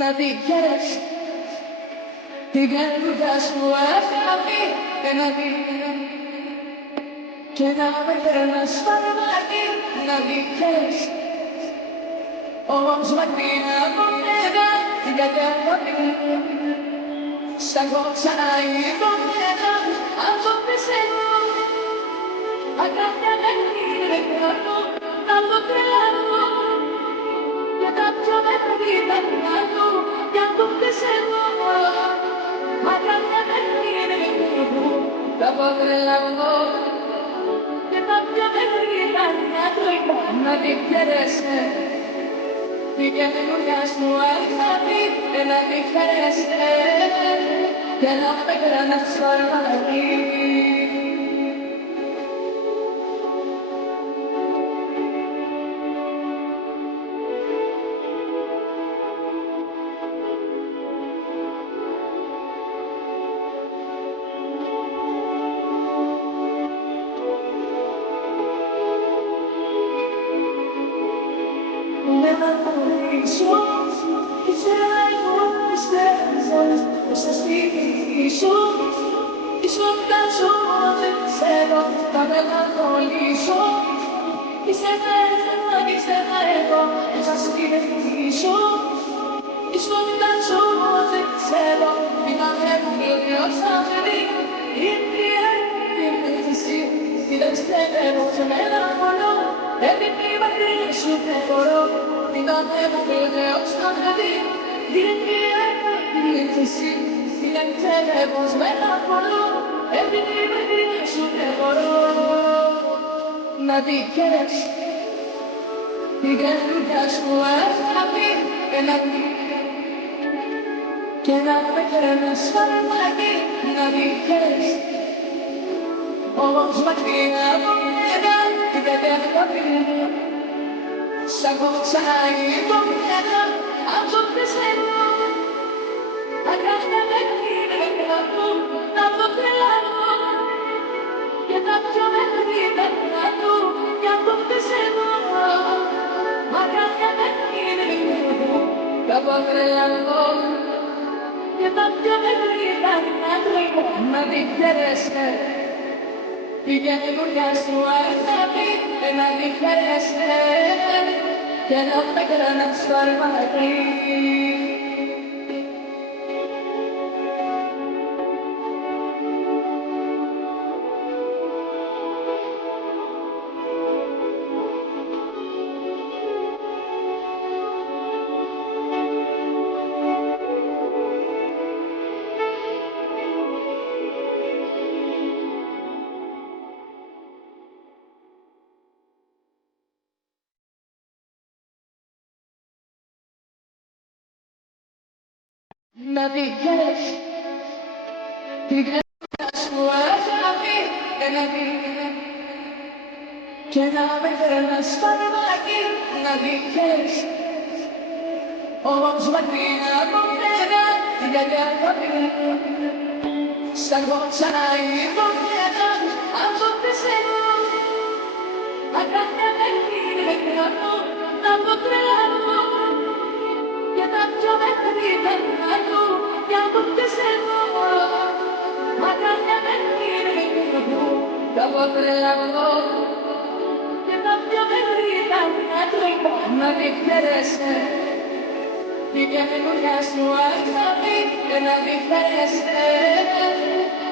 να δικές την καρδιά σου έφτιαχνει ένα δίκαιο και να με περνάς φαρμάκι να δικές όμως μακριά από μένα γιατί αγάπη μου σ' ακούω ξανά υπομένα αν το πιστεύω αγάπια δεν είναι κάτω να το τρελάνω και τα πιο μεγάλα κάτω για το πιστεύω αγάπια δεν είναι κάτω θα το τρελάνω και τα πιο μεγάλα κάτω να την χαίρεσαι την καινούργια σου αγάπη να την χαίρεσαι και να με κρανάς φαρμάκι να χωρίσω ήθελα εγώ πιστεύω μέσα στη γη σου ίσως φτάσω δεν ξέρω θα μετακολλήσω ύστερα εγώ μέσα στη γη σου ίσως φτάσω δεν ξέρω ήταν εγώ πλήρως αυρή είναι εσύ δεν ξέρω σε μένα μόνο επειδή μακριά σου δεν μπορώ ήταν εγώ πλήρως αυρή είναι εσύ δεν ξέρω σε μένα μόνο επειδή μακριά σου δεν μπορώ να δικές την καρδιά σου αγάπη να και να με κρανάς φαρμάκι να δικές όμως μακριά από μένα γιατί αγάπη μου σ' ακούω ξανά υπομένα αν το πιστεύω αγάπια δεν είναι κάτω να το τρελάνω και τα πιο μεγάλα κάτω για το πιστεύω αγάπια δεν είναι κάτω θα το τρελάνω και τα πιο μεγάλα κάτω να την χαίρεσαι την καινούργια σου αγάπη να την χαίρεσαι και να με κρανάς φαρμάκι να δικές την καρδιά σου αγάπη να και να με περνάς φαρμάκι να δικές όμως μακριά από μένα γιατί αγάπη μου σ' ακούω ξανά υπομένα αν το πιστεύω αγάπια δεν είναι κάτω να το τρελάνω και τα πιο μεγάλα κάτω για το πιστεύω αγάπια δεν είναι κάτω θα το τρελάνω και τα πιο μεγάλα κάτω να την χαίρεσαι την καινούργια σου αγάπη να την χαίρεσαι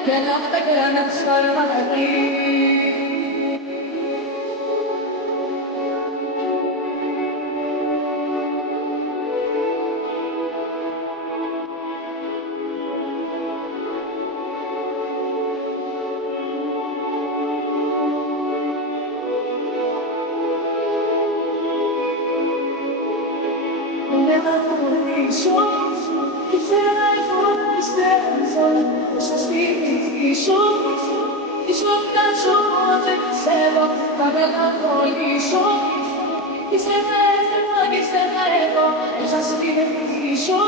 και να με κρανάς φαρμάκι να χωρίσω ήθελα εγώ πιστεύω μέσα στη γη σου ίσως φτάσω δεν ξέρω θα μετακολλήσω ύστερα εγώ μέσα στη γη σου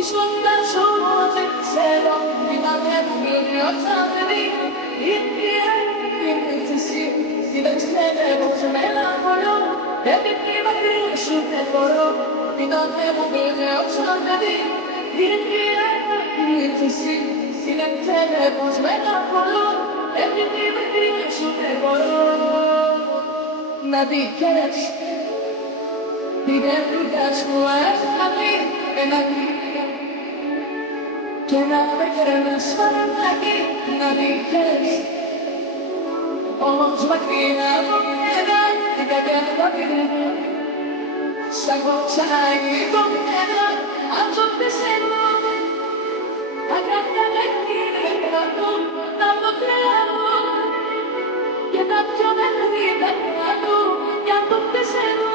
ίσως φτάσω δεν ξέρω ήταν εγώ πλήρως αυρή είναι εσύ δεν ξέρω σε μένα μόνο επειδή μακριά σου δεν μπορώ ήταν εγώ πλήρως sonradi Dirintisi Silentele bozmena kolu Evliliğimi şute boyu Nadi kereş Didem dudaş muaz Nadi Nadi Kenara kerana svaram lagi Nadi kereş Omuz vakina Mumena Digaga vakina Sagot sanai Mumena Antuk desenu Agaknya lagi Aku Nampak lemu Kita jangan tidak aku Nyantuk desenu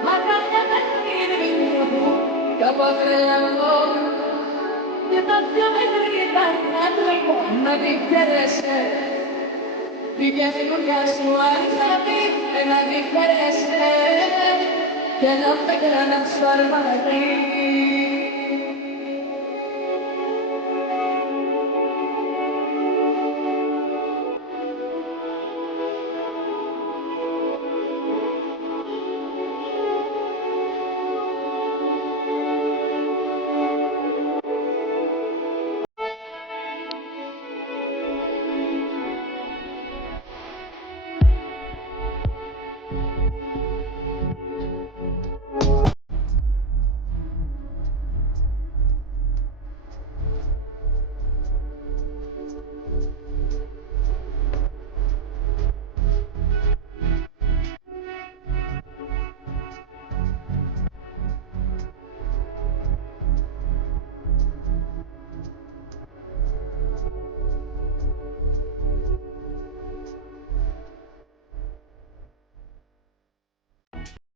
Agaknya lagi Aku Dapat lemu Kita jangan tidak aku Nabi kerese Viviane semua tapi Nabi kerese Jangan pegang suara mati